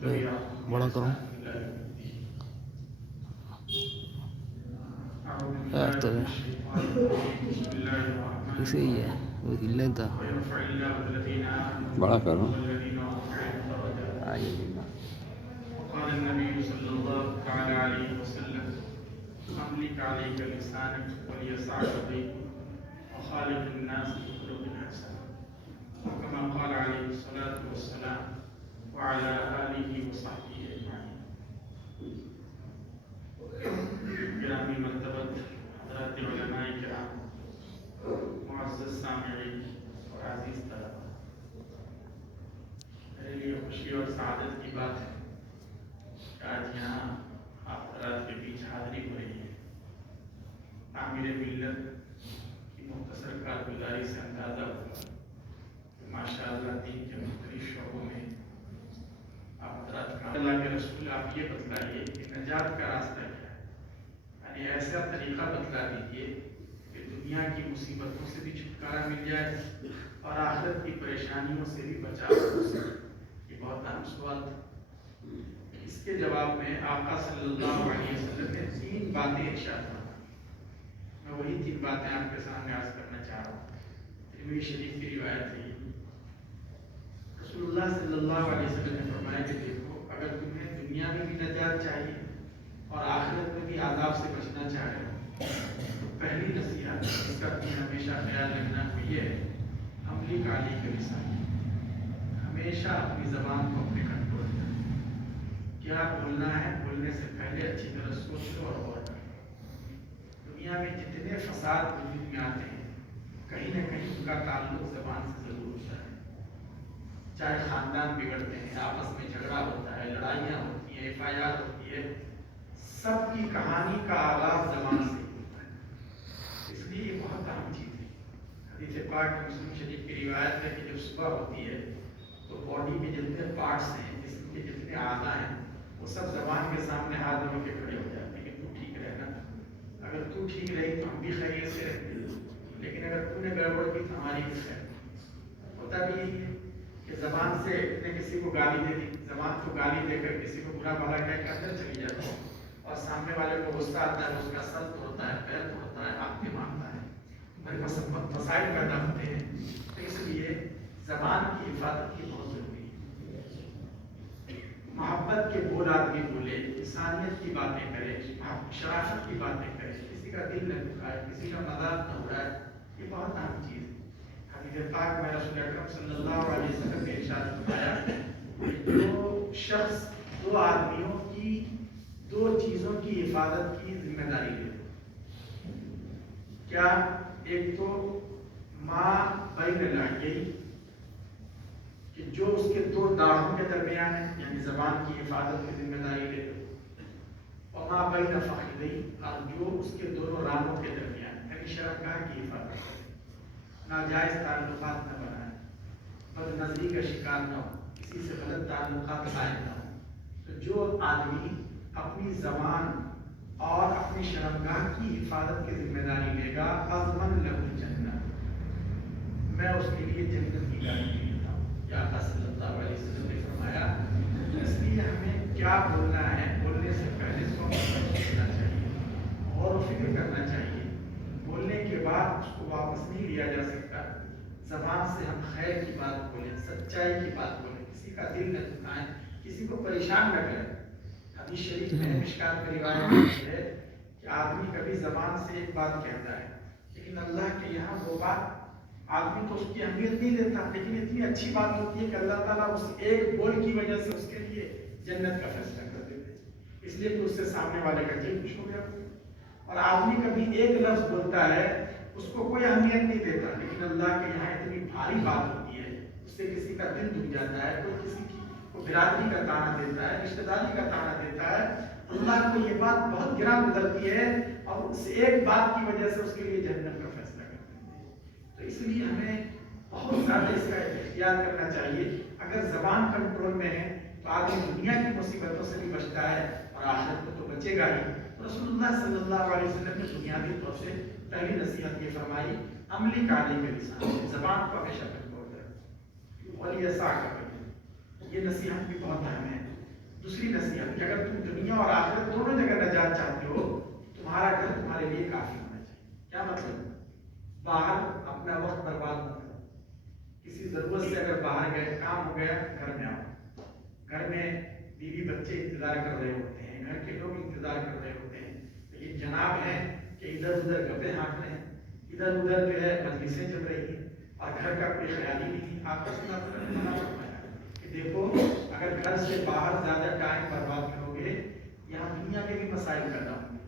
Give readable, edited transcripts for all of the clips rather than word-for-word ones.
بڑا کروں تو اسے ہی ہے وہ ہل تھا بڑا کرو. وقال النبي صلى الله تعالى عليه وسلم أملك عليك لسانك وليسعك ضيقك وخالق الناس بخلق حسن وكما قال عليه الصلاة والسلام وعلى آله وصحبه أجمعين. گرامی مرتبت حضرات علماء کرام، معزز سامعین اور عزیز طلباء، میرے لیے خوشی اور سعادت کی بات ہے کہ آج یہاں آپ حضرات کے بیچ حاضری ہو رہی ہے. تعمیر ملت کی مختصر کارگزاری سے اندازہ ہوا کہ ماشاءاللہ دین کے مختلف شعبوں میں آپ حضرات کا اللہ کے رسول آپ یہ بتلائیے کہ نجات کا راستہ کیا ہے. یعنی ایسا طریقہ بتلا دیجیے کہ دنیا کی مصیبتوں سے بھی چھٹکارا مل جائے اور آخرت کی پریشانیوں سے بھی بچاؤ ہو سکے. یہ بہت اہم سوال تھا. اس کے جواب میں آقا صلی اللہ علیہ وسلم نے 3 باتیں ارشاد فرمائیں. میں وہی 3 باتیں آپ کے سامنے عرض کرنا چاہ رہا ہوں. ترمذی شریف کی روایت ہے. رسول اللہ صلی اللہ علیہ وسلم نے فرمایا کہ دیکھو، اگر تمہیں دنیا میں بھی نجات چاہیے اور آخرت میں بھی عذاب سے بچنا چاہ رہے ہو تو پہلی نصیحت جس کا تمہیں ہمیشہ خیال رکھنا وہ یہ ہے، عملی کالی کے لسان. ہمیشہ اپنی زبان کو اپنے کنٹرول کریں. کیا بولنا ہے، بولنے سے پہلے اچھی طرح سوچ لو اور غور کرو. دنیا میں جتنے فساد وجود میں آتے ہیں کہیں نہ کہیں ان کا تعلق زبان سے ضرور ہوتا ہے. چاہے خاندان بگڑتے ہیں، آپس میں جھگڑا ہوتا ہے، لڑائیاں ہوتی ہیں، FIR ہوتی ہے، سب کی کہانی کا آغاز زبان سے ہوتا ہے. اس لیے یہ بہت اہم چیز ہے. حدیث پاک مسلم شریف کی روایت ہے کہ جب صبح ہوتی ہے تو باڈی کے جتنے پارٹس ہیں، جسم کے جتنے اعضاء ہیں، وہ سب زبان کے سامنے ہاتھ جوڑ کے کھڑے ہو جاتے ہیں کہ تو ٹھیک رہنا. اگر تو ٹھیک رہی تو ہم بھی خیریت سے رہیں گے، لیکن اگر تو نے گڑبڑ کی تو ہماری بھی خیر. ہوتا بھی یہی ہے کہ زبان سے نے کسی کو گالی دے دی، زبان کو گالی دے کر کسی کو برا بھلا کہہ کے اندر چلی جاتا ہے اور سامنے والے کو غصہ آتا ہے، اس کا سر توڑتا ہے، پیر توڑتا ہے، آنکھ کے مارتا ہے، مسائل پیدا ہوتے ہیں. تو اس لیے زبان کی حفاظت کی بہت ضروری ہے. محبت کے بول آدمی بولے، انسانیت کی باتیں کرے، شرافت کی باتیں کرے، کسی کا دل نہ دکھائے، کسی کا مذاق نہ اڑائے، یہ بہت اہم چیز ہے. حدیث پاک میں رسول اکرم صلی اللہ علیہ وسلم نے ارشاد فرمایا کہ جو شخص 2 آدمیوں کی 2 چیزوں کی حفاظت کی ذمہ داری لے، کیا؟ ایک تو ماں بین العینین، کہ جو اس کے 2 داڑھوں کے درمیان ہے، یعنی زبان کی حفاظت کی ذمہ داری لے لو، اور ماں بین فخذین، اور جو اس کے دونوں رانوں کے درمیان، یعنی شرمگاہ کی حفاظت کرے. ناجائز تعلقات نہ بنائیں، بد نظری کا شکار نہ ہو، کسی سے غلط تعلقات قائم نہ ہو. تو جو آدمی اپنی زبان اور اپنی شرمگاہ کی حفاظت کی ذمہ داری لے گا، اضمن لہ الجنہ، میں اس کے لیے جنت کی گارنٹی دیتا ہوں. یا آقا صلی اللہ علیہ وسلم نے فرمایا. اس لیے ہمیں کیا بولنا ہے، بولنے سے پہلے سوچنا چاہیے، غور و فکر کرنا چاہیے. بولنے کے بعد اس کو واپس نہیں لیا جا سکتا. زبان سے ہم خیر کی بات بولیں، سچائی کی بات بولیں، کسی کا دل نہ دکھائیں، کسی کو پریشان نہ کریں. حدیث شریف میں مشکات کی روایت ہے کہ آدمی کبھی زبان سے ایک بات کہتا ہے، لیکن اللہ کے یہاں وہ بات آدمی تو اس کی اہمیت نہیں دیتا، لیکن اتنی اچھی بات ہوتی ہے کہ اللہ تعالیٰ اس ایک بول کی وجہ سے اس کے لیے جنت کا فیصلہ کر دیتے. اس لیے کہ اس سے سامنے والے کا دل خوش ہو گیا. اور آدمی کبھی ایک لفظ بولتا ہے، اس کو کوئی اہمیت نہیں دیتا، لیکن اللہ کے یہاں اتنی بھاری بات ہوتی ہے، اس سے کسی کا دل دکھ جاتا ہے، کوئی کسی کی برادری کا تانا دیتا ہے، رشتہ داری کا تانا دیتا ہے. اللہ کو یہ بات بہت گراں گزرتی ہے اور اس ایک بات کی وجہ سے اس کے لیے جنت کا فیصلہ کرتے ہیں. تو اس لیے ہمیں بہت زیادہ اس کا احتیاط کرنا چاہیے. اگر زبان کنٹرول میں ہے تو آدمی دنیا کی مصیبتوں سے بھی بچتا ہے اور آخرت میں تو بچے گا ہی. رسول اللہ صلی اللہ علیہ وسلم نے بنیادی طور سے پہلی نصیحت یہ فرمائی، عملی کالی کے لسان، زبان کو ہمیشہ کنٹرول کریں. اور یہ نصیحت بھی بہت اہم ہے. دوسری نصیحت کہ اگر تم دنیا اور آخرت دونوں جگہ نجات چاہتے ہو تمہارا گھر تمہارے لیے کافی ہونا چاہیے۔ کیا مطلب؟ باہر اپنا وقت برباد نہ کرو، کسی ضرورت سے اگر باہر گئے، کام ہو گیا، گھر میں آؤ۔ گھر میں بیوی بچے انتظار کر رہے ہوتے ہیں، گھر کے لوگ انتظار کر رہے ہوتے ہیں، لیکن جناب ہے کہ ادھر ادھر گپیں ہانک رہے ہیں، ادھر ادھر جو ہے مجلسیں چل رہی ہیں اور گھر کا کوئی خیال ہی نہیں۔ آپ کو منع فرمایا کہ دیکھو اگر گھر سے باہر زیادہ ٹائم برباد کرو گے یہاں دنیا کے بھی مسائل پیدا ہوں گے،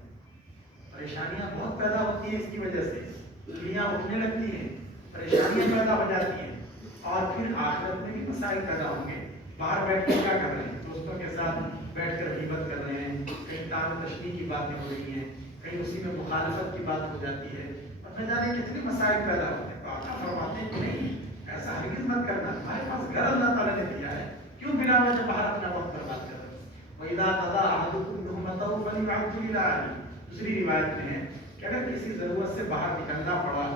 پریشانیاں بہت پیدا ہوتی ہیں، اس کی وجہ سے دنیا اٹھنے لگتی ہیں، پریشانیاں پیدا ہو جاتی ہیں اور پھر آخرت میں بھی مسائل پیدا ہوں گے۔ باہر بیٹھ کے کیا کر رہے ہیں؟ دوستوں کے ساتھ بیٹھ کر غیبت کر رہے ہیں، کہیں تان و تشنیع کی باتیں ہو رہی ہیں، کہیں اسی میں مخالفت کی بات ہو جاتی ہے اور نہ جانے کتنے مسائل پیدا ہوتے ہیں۔ تو آقا فرماتے ہیں کہ نہیں، ایسا ہرگز مت کرنا، تمہارے پاس گھر اللہ تعالیٰ نے دیا ہے، کیوں بلا وجہ باہر اپنا وقت برباد کر رہے ہو؟ وَإِذَا قَضَىٰ أَحَدُكُمْ نُعْمَتَهُ فَلْيُعَجِّلْ إِلَىٰ أَهْلِهِ۔ دوسری روایت میں ہے کہ اگر کسی ضرورت سے باہر نکلنا پڑا،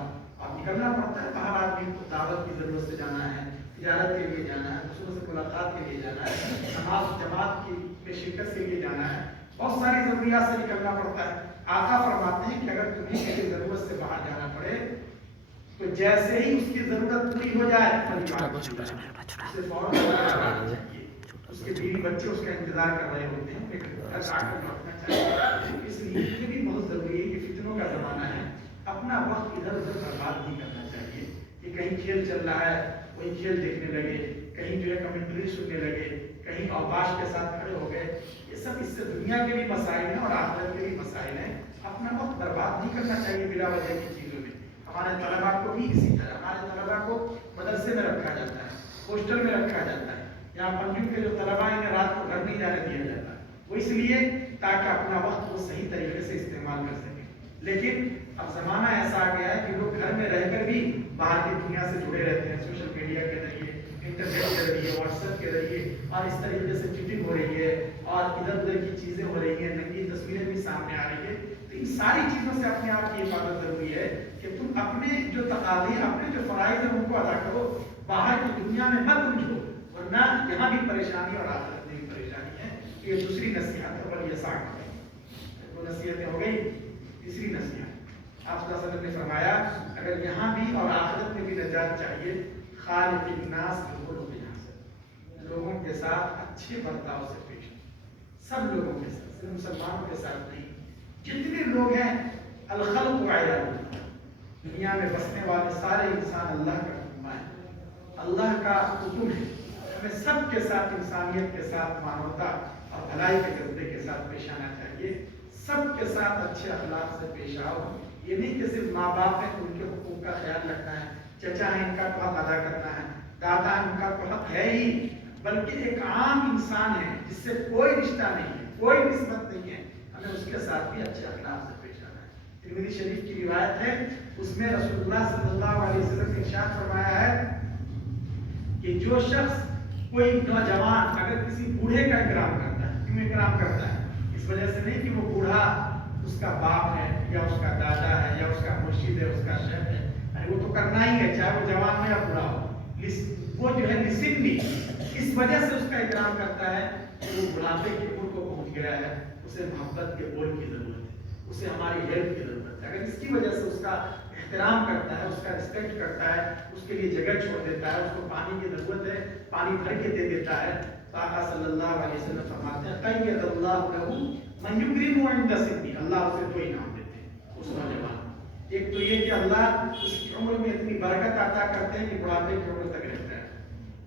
اب نکلنا پڑتا ہے باہر، آدمی کو دعوت کی ضرورت سے جانا ہے، تجارت کے لیے جانا ہے، دوسروں سے ملاقات کے لیے جانا ہے، نماز جماعت کی میں شرکت کے لیے جانا ہے، بہت ساری ضروریات سے نکلنا پڑتا ہے۔ آقا فرماتے ہیں کہ اگر تمہیں کسی ضرورت سے باہر جانا پڑے تو جیسے ہی اس کی ضرورت پوری ہو جائے اسے فوراً چاہیے۔ اس کے بیوی بچے اس کا انتظار کر رہے ہوتے ہیں، انہیں گھر آ کر لوٹنا چاہیے۔ اس لیے یہ بھی بہت ضروری ہے کہ فتنوں کا زمانہ ہے، اپنا وقت ادھر ادھر برباد نہیں کرنا چاہیے کہ کہیں کھیل چل رہا ہے وہیں کھیل دیکھنے لگے، کہیں جو ہے کمنٹری سننے لگے، کہیں اوقاش کے ساتھ کھڑے ہو گئے۔ یہ سب اس سے دنیا کے بھی مسائل ہیں اور آخرت کے بھی مسائل ہیں۔ اپنا وقت برباد نہیں کرنا چاہیے بلا وجہ کی چیزوں میں۔ ہمارے طلباء کو بھی اسی طرح، ہمارے طلباء کو مدرسے میں رکھا جاتا ہے، ہاسٹل میں رکھا جاتا ہے، یہاں پنجاب کے جو طلباء ہیں رات کو گھر نہیں جانے دیا جاتا ہے، وہ اس لیے تاکہ اپنا وقت وہ صحیح طریقے سے استعمال کر سکیں۔ لیکن اب زمانہ ایسا آ گیا ہے کہ لوگ گھر میں رہ کر بھی باہر کی دنیا سے جڑے رہتے ہیں، سوشل میڈیا کے ذریعے، انٹرنیٹ کے ذریعے، واٹس ایپ کے ذریعے، اور اس طریقے سے چیٹنگ ہو رہی ہے اور ادھر ادھر کی چیزیں ہو رہی ہیں، ننگی تصویریں بھی سامنے آ رہی ہے۔ تو ان ساری چیزوں سے اپنے آپ کی حفاظت ضروری ہے کہ تم اپنے جو تقاضے، اپنے جو فرائض ہیں ان کو ادا کرو، باہر کی دنیا میں مت الجھو، ورنہ یہاں بھی پریشانی اور آخرت میں بھی پریشانی ہے۔ یہ دوسری نصیحت ہے، بڑی آسان ہے، دو نصیحتیں ہو گئی، تیسری نصیحت آپ صلی اللہ علیہ وسلم نے فرمایا اگر یہاں بھی اور آخرت میں بھی نجات چاہیے، خالق الناس بالخلق الحسن، لوگوں کے ساتھ اچھے برتاؤ سے پیش آؤ، سب لوگوں کے ساتھ، صرف مسلمانوں کے ساتھ نہیں، جتنے لوگ ہیں الخلق عیال اللہ، دنیا میں بسنے والے سارے انسان اللہ کا حکم ہے، اللہ کا حکم ہے، ہمیں سب کے ساتھ انسانیت کے ساتھ، مانوتا اور بھلائی کے جذبے کے ساتھ پیش آنا چاہیے، سب کے ساتھ اچھے اخلاق سے پیش آؤ۔ یہ نہیں کہ صرف ماں باپ ہیں ان کے حقوق کا خیال رکھنا ہے، چچا ہے ان کا تو حق ادا کرنا ہے، دادا ان کا تو حق ہے ہی، بلکہ ایک عام انسان ہے جس سے کوئی رشتہ نہیں ہے، کوئی نسبت نہیں ہے، ہمیں اس کے ساتھ بھی اچھے اخلاق سے پیش آنا ہے۔ ترمذی شریف کی روایت ہے، اس میں رسول اللہ صلی اللہ علیہ وسلم نے ارشاد فرمایا ہے کہ جو شخص، کوئی نوجوان اگر کسی بوڑھے کا اکرام کرتا ہے، کیوں اکرام کرتا ہے؟ اس وجہ سے نہیں کہ وہ بوڑھا اس کا باپ ہے یا اس کا دادا ہے یا اس کا مرشد ہے، اس کا شیخ ہے، ارے وہ تو کرنا ہی ہے چاہے وہ جوان ہو یا بوڑھا ہو، وہ جو ہے لسن بھی اس وجہ سے اس کا اکرام کرتا ہے کہ وہ بڑھاپے کی عمر کو پہنچ گیا ہے، اسے محبت کے بول کی ضرورت ہے، اسے ہماری ہیلپ کی ضرورت ہے۔ اگر اس کی وجہ سے اس کا احترام کرتا ہے، اس کا رسپیکٹ کرتا ہے، اس کے لیے جگہ چھوڑ دیتا ہے، اس کو پانی کی ضرورت ہے پانی بھر کے دے دیتا ہے، تو آقا صلی اللہ علیہ وسلم فرماتے ہیں قید اللہ لہ من یکرمہ عند سنہ، اللہ اسے دو انعام دیتے ہیں اس نوجوان، ایک تو یہ کہ اللہ اس کی عمر میں اتنی برکت عطا کرتے ہیں کہ بڑھاپے کی عمر تک رہتا ہے،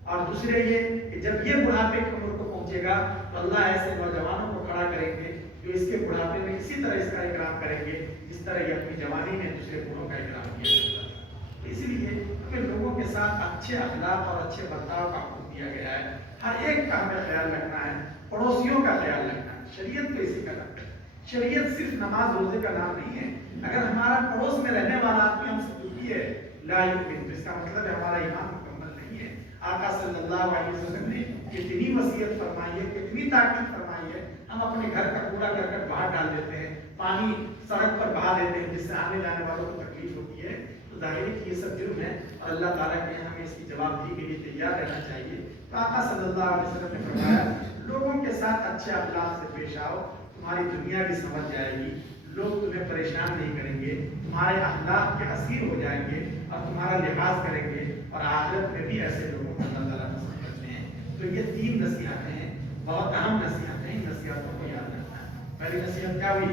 اور دوسرے یہ کہ جب یہ بڑھاپے کی عمر کو پہنچے گا تو اللہ ایسے نوجوانوں کو کھڑا کریں گے جو اس کے بڑھاپے میں اسی طرح اس کا اکرام کریں گے جس طرح یہ اپنی جوانی میں دوسرے بوڑھوں کا اکرام کیا کرتا تھا۔ اسی لیے ہمیں لوگوں کے ساتھ اچھے اخلاق اور اچھے برتاؤ کا حکم دیا گیا ہے، ہر ایک کا ہمیں خیال رکھنا ہے، پڑوسیوں کا خیال رکھنا ہے، شریعت تو اسی کا نام ہے، شریعت صرف نماز روزے کا نام نہیں ہے۔ اگر ہمارا پڑوس میں رہنے والا آدمی ہم سے دکھی ہے لا یؤمن، تو اس کا مطلب ہے ہمارا ایمان مکمل نہیں ہے۔ آقا صلی اللہ علیہ وسلم نے کتنی وصیت فرمائی ہے، کتنی تاکید فرمائی ہے، ہم اپنے گھر کا کوڑا کرکٹ باہر ڈال دیتے ہیں، پانی سڑک پر بہا دیتے ہیں جس سے آنے جانے والوں کو تکلیف ہوتی ہے، تو ظاہر ہے کہ یہ سب جرم ہے اور اللہ تعالیٰ کے ہمیں اس کی جواب دہی کے لیے تیار رہنا چاہیے۔ تو آقا صلی اللہ علیہ وسلم نے فرمایا لوگوں کے کے ساتھ اچھے اخلاق سے پیش آؤ، تمہاری دنیا بھی سمجھ جائے گی، لوگ تمہیں پریشان نہیں کریں گے، تمہارے اخلاق کے اسیر ہو جائیں گے اور تمہارا لحاظ کریں گے، اور آخرت میں بھی ایسے لوگوں کو اللہ تعالیٰ پسند کرتے ہیں۔ تو یہ 3 نصیحتیں ہیں، بہت اہم نصیحتیں، ان نصیحتوں کو یاد رکھنا ہے۔ پہلی نصیحت کیا ہوئی؟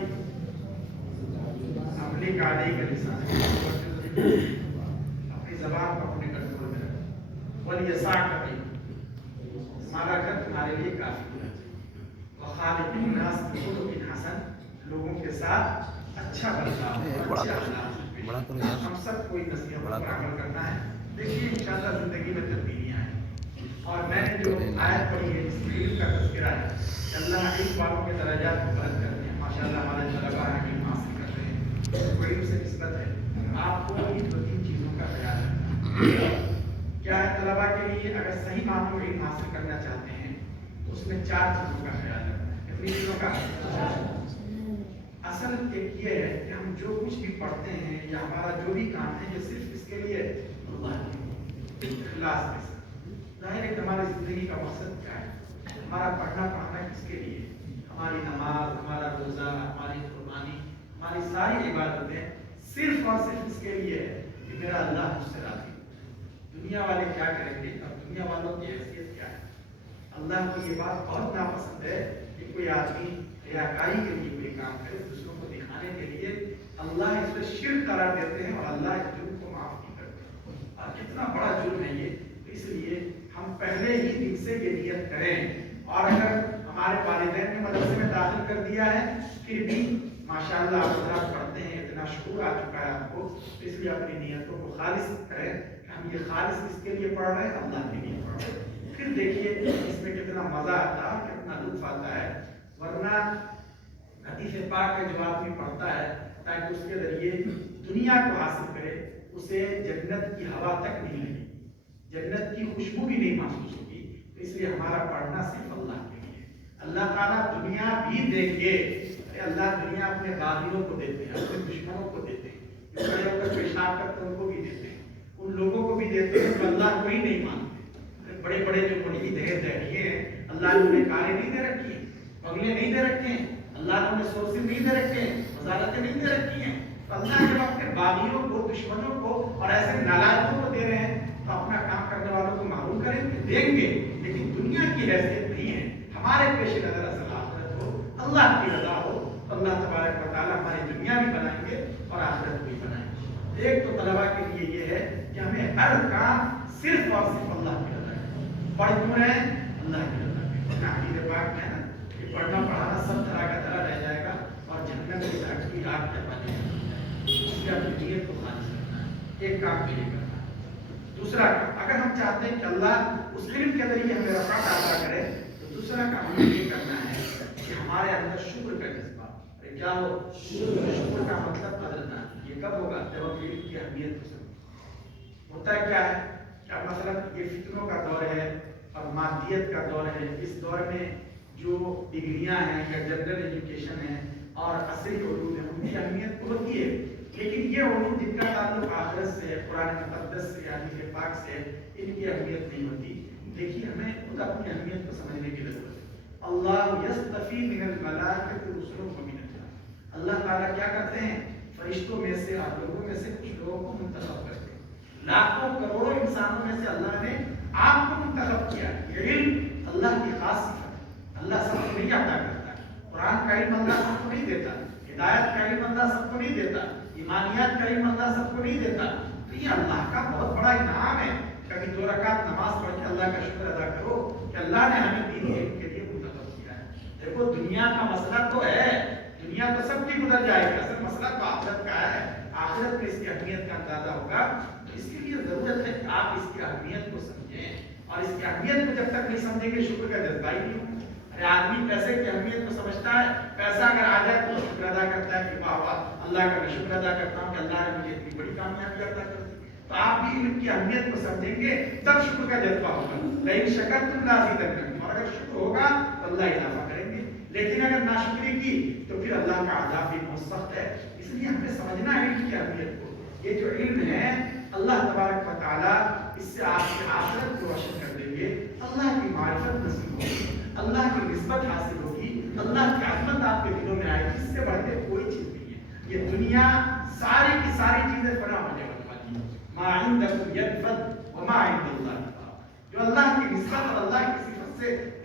اپنی گاڑی کا لسان، اپنی زبان کو اپنے کنٹرول میں رکھو، وَلْيَسَعْكَ بَيْتُكَ، تمہارا گھر تمہارے لیے کافی ہونا چاہیے، وَخَالِقِ النَّاسَ بِخُلُقٍ حَسَنٍ، لوگوں کے ساتھ اچھا برتاؤ، اچھے اخلاق سے پیش آؤ۔ ہم سب کو ان نصیحتوں پر عمل کرنا ہے۔ دیکھیے انشاءاللہ زندگی میں تبدیلیاں آئیں، اور میں نے جو آیت پڑھی ہے اس میں علم کا تذکرہ ہے کہ اللہ علم والوں کے درجات کو بلند کرتے ہیں۔ ماشاءاللہ ہمارے طلباء ہیں، علم حاصل کر رہے ہیں، کوئی علم سے نسبت ہے۔ آپ کو ان 2-3 چیزوں کا خیال رکھنا ہے۔ کیا ہے طلباء کے لیے؟ اگر صحیح معنوں میں علم حاصل کرنا چاہتے ہیں تو اس میں 4 چیزوں کا خیال رکھنا ہے۔ کتنی چیزوں کا؟ اصل ایک یہ ہے کہ ہم جو کچھ بھی پڑھتے ہیں یا ہمارا جو بھی کام ہے یہ صرف اس کے لیے اللہ کے اخلاص کے ساتھ۔ ظاہر ہے کہ ہماری زندگی کا مقصد کیا ہے؟ ہمارا پڑھنا کس کے لیے؟ ہماری نماز، ہمارا روزہ، ہماری قربانی، ہماری ساری عبادتیں صرف اور صرف اس کے لیے ہے کہ میرا اللہ مجھ سے راضی ہو۔ دنیا والے کیا کریں گے اور دنیا والوں کی حیثیت کیا ہے؟ اللہ کو یہ بات بہت ناپسند ہے کہ کوئی آدمی ریاکاری کے لیے کوئی کام کرے، دوسروں کو دکھانے کے لیے۔ اللہ اس پہ شرک قرار دیتے ہیں اور اللہ اس جرم کو معاف نہیں کرتے، اور کتنا بڑا جرم ہے یہ۔ اس لیے ہم پہلے ہی دن سے یہ نیت کریں، اور اگر ہمارے والدین نے مدرسے میں داخل کر دیا ہے پھر بھی ماشاءاللہ آپ حضرات پڑھتے ہیں، اتنا شکر آ چکا ہے آپ کو، اس لیے اپنی نیتوں کو خالص کریں کہ ہم یہ خالص اس کے لیے پڑھ رہے ہیں، اللہ کے لیے پڑھ رہے ہیں۔ پھر دیکھیے اس میں کتنا مزہ آتا ہے، کتنا لطف آتا ہے۔ ورنہ حدیث پاک کا جو آدمی پڑھتا ہے تاکہ اس کے ذریعے دنیا کو حاصل کرے، اسے جنت کی ہوا تک نہیں لگی، جنت کی خوشبو بھی نہیں محسوس ہوگی۔ اس لیے ہمارا پڑھنا صرف اللہ کے لیے۔ اللہ تعالیٰ دنیا بھی دیں گے، اللہ دنیا اپنے باغیوں کو دیتے ہیں، اپنے دشمنوں کو دیتے ہیں، جو بڑے ہو کر پیشاب کرتے ہیں ان کو بھی دیتے ہیں، ان لوگوں کو بھی دیتے ہیں جو اللہ کو ہی نہیں مانتے۔ بڑے بڑے جو بڑی دہریے ہیں، اللہ نے انہیں کاریں نہیں دے رکھی ہیں، بنگلے نہیں دے رکھے ہیں، اللہ نے انہیں سورسز نہیں دے رکھے ہیں، وزارتیں نہیں دے رکھی ہیں۔ تو اللہ جب اپنے باغیوں کو، دشمنوں کو اور ایسے نالائقوں کو دے رہے ہیں تو اپنا کام کرنے والوں کو معلوم کریں گے، دیں گے، لیکن دنیا کی حیثیت نہیں ہے۔ ہمارے پیش نظر اصل آخرت ہو، اللہ کی رضا ہو، تو اللہ تبارک و تعالیٰ ہماری دنیا بھی بنائیں گے اور آخرت بھی بنائیں گے۔ ایک تو طلباء کے لیے یہ ہے کہ ہمیں ہر کام صرف اور صرف اللہ کی رضا ہے۔ پڑھ کیوں رہے ہیں؟ اللہ کی رضا ہے۔ حدیث پاک میں ہے نا کہ پڑھنا پڑھانا سب طرح کا طرح رہ جائے گا اور جہنم کی آگ کی آگ کے پانے اس کی اپنی نیت کو خالص کرنا ہے۔ ایک کام یہ کرنا ہے۔ دوسرا کام، اگر ہم چاہتے ہیں کہ اللہ اس علم کے ذریعے ہمیں رفعت عطا کرے تو دوسرا کام ہمیں یہ کرنا ہے کہ ہمارے اندر شکر کا جذبہ کیا ہو؟ شکر کا مطلب بدلنا۔ یہ کب ہوگا؟ جب ہم علم کی اہمیت کو سمجھیں۔ ہوتا ہے کیا ہے کہ اب مثلا یہ فتنوں کا دور ہے اور مادیت کا دور ہے۔ اس دور میں جو ڈگریاں ہیں یا جنرل ایجوکیشن ہے اور عصری علوم ہے ان کی اہمیت تو ہوتی ہے، لیکن یہ علوم جن کا تعلق آخرت سے، قرآن مقدس سے، حدیث پاک سے، ان کی اہمیت نہیں ہوتی۔ دیکھیے ہمیں خود اپنی اہمیت کو سمجھنے کی ضرورت ہے۔ اللہ یستفی من الملائکۃ رسلا ومن الناس، اللہ تعالیٰ کیا کرتے ہیں؟ فرشتوں میں سے اور لوگوں میں سے کچھ لوگوں کو منتخب کرتے ہیں۔ لاکھوں کروڑوں انسانوں میں سے اللہ نے آپ کو منتخب کیا۔ یہ علم اللہ کی خاص صفت ہے، اللہ سب کو نہیں عطا کرتا۔ قرآن کا علم اللہ سب کو نہیں دیتا، ہدایت کا علم اللہ سب کو نہیں دیتا، ایمانیات کا علم اللہ سب کو نہیں دیتا۔ تو یہ اللہ کا بہت بڑا انعام ہے۔ کبھی 2 رکعت نماز پڑھ کے اللہ کا شکر ادا کرو کہ اللہ نے ہمیں دینی علم کے لیے منتخب کیا ہے۔ دیکھو دنیا کا مسئلہ تو ہے، دنیا تو سب کی گزر جائے گی، اصل مسئلہ تو آخرت کا ہے۔ آخرت میں اس کی اہمیت کا اندازہ ہوگا، تو اس کے لیے ضرورت ہے کہ آپ اس کی اہمیت کو سمجھیں، اور اس کی اہمیت کو جب تک نہیں سمجھیں گے شکر کا جذبہ ہی نہیں ہوگا۔ ارے آدمی پیسے کی اہمیت کو سمجھتا ہے، پیسہ اگر آ جائے تو شکر ادا کرتا ہے کہ واہ واہ اللہ کا میں شکر ادا کرتا ہوں کہ اللہ نے مجھے اتنی بڑی کامیابی عطا کر دی۔ تو آپ بھی ان کی اہمیت کو سمجھیں گے تب شکر کا جذبہ ہوگا۔ لیکن شکرتم لازیدنکم، اور اگر شکر ہوگا تو اللہ اضافہ کریں گے، لیکن اگر ناشکری کی تو پھر اللہ کا عذاب بھی بہت سخت ہے۔ اس لیے ہمیں سمجھنا ہے علم کی اہمیت کو۔ یہ جو علم ہے اللہ تبارک و تعالیٰ اس سے آپ کی آخرت کو روشن کر دیں گے، اللہ کی معرفت نصیب ہوگی، اللہ کی نسبت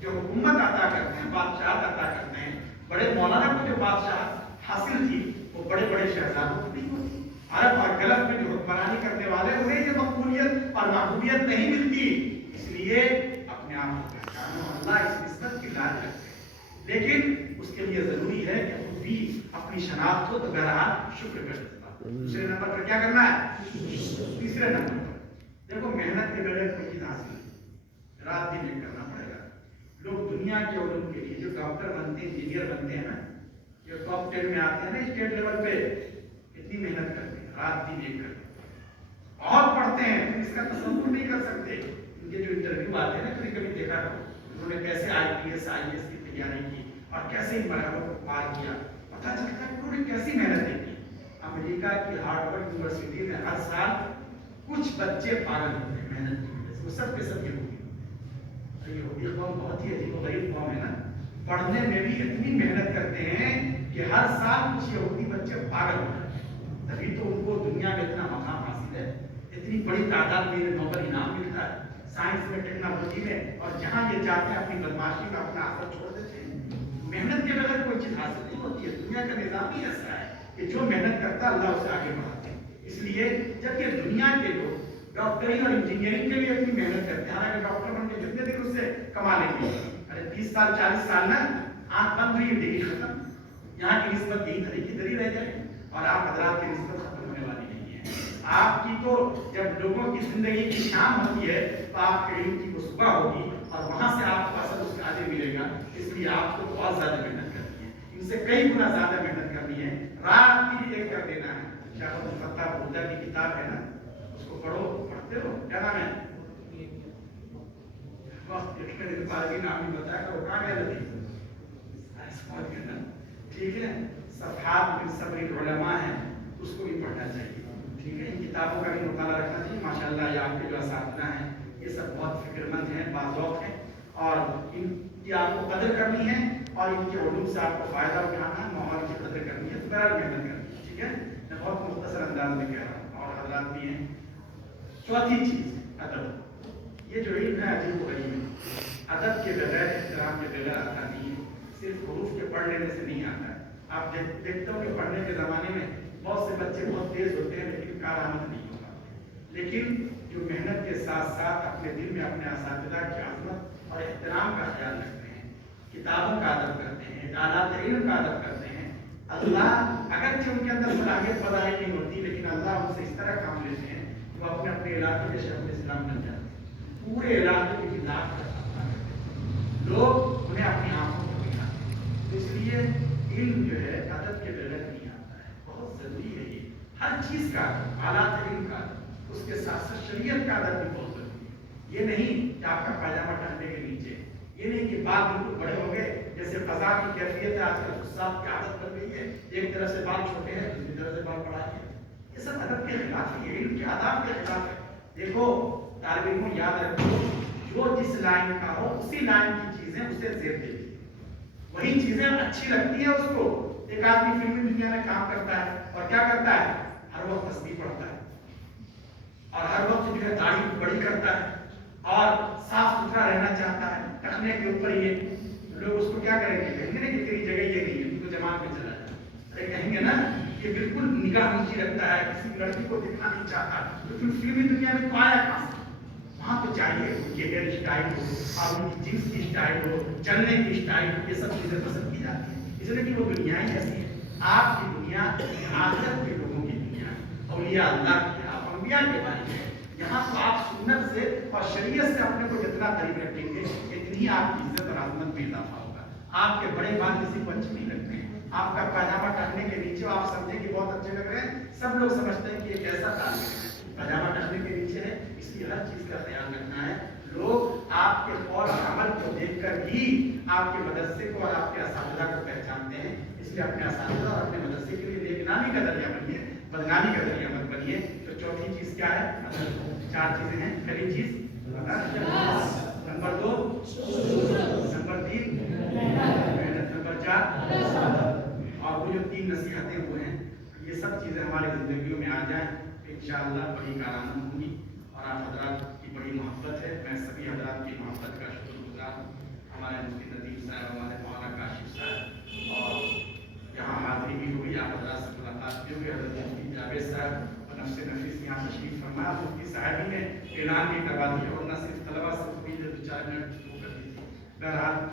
جو حکومت عطا کرتے ہیں، بادشاہت عطا کرتے ہیں، بڑے مولانا کو جو بادشاہت حاصل تھی وہ بڑے بڑے شہزادوں کو نہیں ہوتی۔ عرب اور گلف میں جو حکمرانی کرنے والے انہیں یہ مقبولیت اور محبوبیت نہیں ملتی، اس لیے اپنے آپ کو پہچانو، اللہ اس نسبت کی لاج رکھتے ہیں، لیکن اس کے لیے ضروری ہے کہ خود بھی اپنی شناخت کو تو بہرحال شکر کر دیتا۔ دوسرے نمبر پر کیا کرنا ہے؟ تیسرے نمبر پر دیکھو، محنت کے بغیر کوئی چیز حاصل نہیں، رات دن ایک کرنا پڑے گا۔ لوگ دنیا کے علوم کے لیے جو ڈاکٹر بنتے ہیں، انجینئر بنتے ہیں نا، جو ٹاپ 10 میں آتے ہیں نا اسٹیٹ لیول پہ، اتنی محنت کرتے ہیں، رات دن ایک کرتے ہیں، بہت پڑھتے ہیں، اس کا تصور نہیں کر سکتے۔ ان کے جو انٹرویو آتے ہیں نا، کبھی کبھی دیکھا کرو انہوں نے کیسے IPS IAS کی تیاری کی اور کیسے ان مرحلوں کو پار کیا، پتہ چلتا ہے کہ انہوں نے کیسی محنت کی۔ امریکہ کی ہارورڈ یونیورسٹی میں ہر سال کچھ بچے پاگل ہوتے ہیں محنت کی وجہ سے، وہ سب کے سب یہودی قوم بہت ہی عجیب و غریب قوم ہے نا، پڑھنے میں بھی اتنی محنت کرتے ہیں کہ ہر سال کچھ یہودی بچے پاگل ہو جاتے ہیں، تبھی تو ان کو دنیا میں اتنا مقام حاصل ہے، اتنی بڑی تعداد میں انہیں نوبل انعام ملتا ہے سائنس میں، ٹیکنالوجی میں، اور جہاں یہ چاہتے ہیں اپنی بدماشی کا اپنا اثر چھوڑ دیتے ہیں۔ محنت کے بغیر کوئی چیز حاصل نہیں ہوتی ہے، دنیا کا نظام ہی ایسا ہے کہ جو محنت کرتا ہے اللہ اسے آگے بڑھاتے ہیں۔ اس لیے جب یہ دنیا کے لوگ ڈاکٹری اور انجینئرنگ کے لیے اتنی محنت کرتے ہیں، حالانکہ ڈاکٹر بن کے جتنے دن اس سے کما لیں گے، ارے 30 سال 40 سال نا آنکھ بند ہوئی ڈگری ختم، یہاں کی نسبت یہی دھری کی دھری رہ جائے، اور آپ حضرات کی نسبت ختم ہونے والی نہیں ہے۔ آپ کی تو جب لوگوں کی زندگی کی شام ہوتی ہے تو آپ کے علم کی وہ صبح ہوگی، اور وہاں سے آپ کو اثر اس کا آگے ملے گا، اس لیے آپ کو بہت زیادہ محنت کرنی ہے، ان سے کئی گنا زیادہ محنت کرنی ہے، رات بھی ایک کر دینا ہے۔ شیخ عبد الفتاح بردہ کی کتاب ہے نا، اس کو پڑھو، پڑھتے ہو، کیا نام ہے؟ وقت نام بھی بتایا کہ وہ کہاں گئے لطیف، ٹھیک ہے، صفحات من صبر العلماء ہے، اس کو بھی پڑھنا چاہیے، ٹھیک ہے، ان کتابوں کا بھی مطالعہ رکھنا چاہیے۔ ماشاءاللہ یہ آپ کے جو اساتذہ ہیں یہ سب بہت فکر مند ہیں، باذوق ہیں، اور ان کی آپ کو قدر کرنی ہے، اور ان کے علوم سے آپ کو فائدہ اٹھانا ہے، ماحول کی قدر کرنی ہے، تو بہرحال محنت کرنی ہے، ٹھیک ہے، میں بہت مختصر انداز میں کہہ رہا ہوں، اور حضرات بھی ہیں۔ چوتھی چیز ادب، یہ جو علم ہے عجیب و غریب ہے، ادب کے بغیر، احترام کے بغیر آتا نہیں ہے، صرف حروف کے پڑھ لینے سے نہیں آتا ہے۔ آپ دیکھتے ہو کہ پڑھنے کے زمانے میں بہت سے بچے بہت تیز ہوتے ہیں لیکن کارآمد نہیں ہوتا، لیکن جو محنت کے ساتھ ساتھ اپنے دل میں اپنے اساتذہ کی عظمت اور احترام کا خیال رکھتے ہیں، کتابوں کا ادب کرتے ہیں، آلات علم کا ادب کرتے ہیں، اللہ اگرچہ ان کے اندر صلاحیت بظاہر نہیں ہوتی، لیکن اللہ ان سے اس طرح کام لیتے ہیں کہ وہ اپنے اپنے علاقے کے شیخ الاسلام بن جاتے ہیں، پورے علاقے کی خدمت کرتا ہے، لوگ انہیں اپنی آنکھوں کو دکھاتے ہیں۔ اس لیے علم جو ہے ادب کے بغیر نہیں آتا ہے، بہت ضروری ہے یہ، ہر چیز کا آلات علم کا، اس کے ساتھ ساتھ شریعت کا ادب بھی بہت ضروری ہے۔ یہ نہیں کہ آپ کا پائجامہ ٹہنے کے نیچے، یہ نہیں کہ بال بالکل بڑے ہو گئے، جیسے قضا کی کیفیت ہے آج کل حساب کی عادت بن گئی ہے، ایک طرف سے بال چھوٹے ہیں دوسری طرف سے بال بڑا ہے، یہ سب ادب کے خلاف ہے، یہ علم کے آداب کے خلاف ہے۔ دیکھو طالب علموں یاد رکھو، جو جس لائن کا ہو اسی لائن کی چیزیں اسے زیر دیتی ہیں، وہی چیزیں اچھی لگتی ہیں اس کو۔ ایک آدمی فلمی دنیا میں کام کرتا ہے اور کیا کرتا ہے، ہر وقت تسبیح پڑھتا ہے، اور ہر وقت جو ہے داڑھی بڑی کرتا ہے، اور صاف ستھرا رہنا چاہتا ہے، ٹخنے کے اوپر یہ لوگ اس کو کیا کریں گے، کہیں گے کہ تیری جگہ یہ نہیں ہے، تو جماعت میں چلا جائے، ارے کہیں گے نا کہ بالکل نگاہ نیچی رکھتا ہے، کسی لڑکی کو دکھنا نہیں چاہتا، تو پھر فلمی دنیا میں تو آیا کہاں سے؟ وہاں تو چاہیے ان کی ہیئر اسٹائل ہو، اور ان کی جنس کی اسٹائل ہو، چلنے کی اسٹائل ہو، یہ سب چیزیں پسند کی جاتی ہیں، اس لیے کہ وہ دنیا ہی ایسی ہے۔ آپ کی دنیا آخرت کے لوگوں کی دنیا، اولیاء اللہ کی، آپ انبیاء کے بارے میں، یہاں تو آپ سنت سے اور شریعت سے اپنے کو جتنا قریب رکھیں گے اتنی آپ کی عزت اور عظمت میں اضافہ ہوگا۔ آپ کے بڑے بال کسی کو اچھے نہیں لگتے ہیں، آپ کا پاجامہ ٹہنے کے نیچے آپ سمجھیں کہ بہت اچھے لگ رہے ہیں، سب لوگ سمجھتے ہیں کہ یہ کیسا طالب ہے، پاجامہ ٹہنے کے نیچے ہے، اس لیے ہر چیز کا خیال رکھنا ہے۔ لوگ آپ کے قول اور عمل کو دیکھ کر ہی آپ کے مدرسے کو اور آپ کے اساتذہ کو پہچانتے ہیں، اس لیے اپنے اساتذہ اور اپنے مدرسے کے لیے نیکنامی کا ذریعہ بنیے، بدنامی کا ذریعہ مت بنیے۔ تو چوتھی چیز کیا ہے؟ 4 چیزیں ہیں، پہلی چیز نمبر 2 نمبر 3 محنت، نمبر 4 اور وہ جو 3 نصیحتیں وہ ہیں، یہ سب چیزیں ہماری زندگیوں میں آ جائیں تو انشاءاللہ بڑی کارآمد ہوں گی، اور آپ حضرات کی بڑی محبت ہے، میں سبھی حضرات کی محبت کا شکر گزار ہوں۔ ہمارے مفتی ندیم صاحب، ہمارے مولانا کاشف صاحب، اور یہاں حاضری بھی ہوئی، آپ حضرات سے ملاقات بھی ہوئی، حضرت مفتی جاوید صاحب اور نفس نفیس یہاں تشریف فرما، مفتی صاحب ہی نے اعلان بھی کروا دیا اور نہ صرف طلبا سے کوئی 2-4 منٹ گفتگو کر دی تھی۔ بہرحال